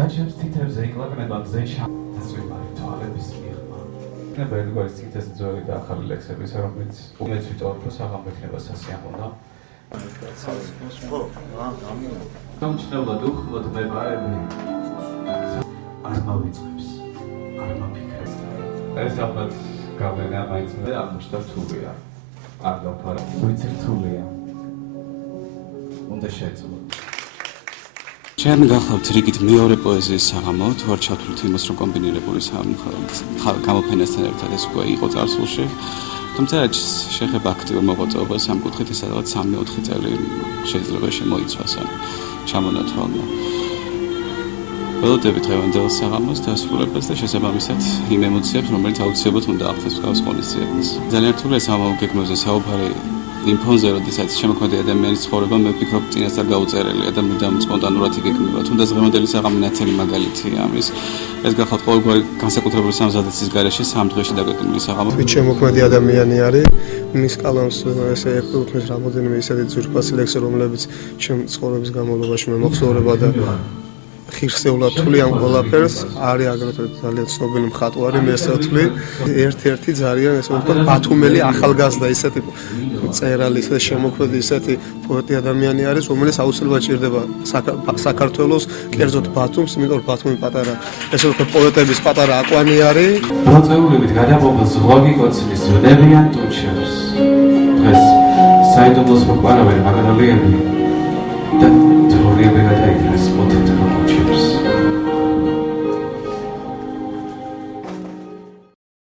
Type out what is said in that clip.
დაჩემს თითებზე იკლაკნება გზეში ასვიმარი თვალების მიღმა. იქნება ერთგვარი სინთეზი ძველი და ახალი ლექსების, რომელიც უმეც ვიტოვებ, რომ საღამო იქნება სასიამოვნო. გამჩნევლად უხმოდ მეპარები არ მოვიწყებს, არ მაფიქრებს. ეს ალბათ გავლენა მაინც მე აღმოჩნდა რთულია. არ გავფარა, ვიცი რთულია. უნდა შეეძლოთ. Ჩვენ გახლავთ რიგით მეორე პოეზიის საღამო, თუ არ ჩავთვლით იმას, რომ კომბინირებული გამოფენასთან ერთად ეს უკვე იყო წარსულში. თუმცა შეხება აქტიურ მოღვაწეობას ამ კუთხით, ეს ალბათ 3-4 წელი შეიძლება შემოიცვას ამ ჩამონათვალმა. ველოდებით დღევანდელ საღამოს დასრულებას და შესაბამისად იმ ემოციებს, რომელიც აუცილებლად უნდა აღწევს გავს ღონისძიებას. ძალიან რთულია სამაუგ გეგმაზე საუბარი იმ ფონზე, როდესაც შემოქმედი ადამიანის ცხოვრება მე ვფიქრობ წინასწარ გაუწერელია და მუდამ სპონტანურად იგეგმება. თუნდაც დღევანდელი საღამო ნათელი მაგალითია ამის. ეს გახლავთ ყოველგვარი განსაკუთრებული სამზადისის გარეშე 3 დღეში დაგეგმილი საღამო. ვით შემოქმედი ადამიანი არის, მის კალამს ესე ეკუთვნის რამოდენიმე ისეთი ძვირფასი ლექსი, რომლებიც ჩემ ცხოვრების განმავლობაში მე მოხსოვდება და ხირსეულად თვლი ამ ყველაფერს. არის აგრეთვე ძალიან ცნობილი მხატვარი, მე ესე ვთვლი, ერთ-ერთი ძალიან ესე ვთქვათ ბათუმელი ახალგაზრდა ისეთი მწერალი, ისეთი შემოქმედი, ისეთი პოეტი ადამიანი არის, რომელიც აუცილებლად ჭირდება საქართველოს, კერძოდ ბათუმს, იმიტომ რომ ბათუმი პატარა, ესე ვთქვათ პოეტების პატარა აკვანი არის. მოწეულებით გადამოღოს ლოგიკოცნის ვნებიან ტუჩებს. დღეს საიდუმლოს მოყვარავენ მაგნოლიები და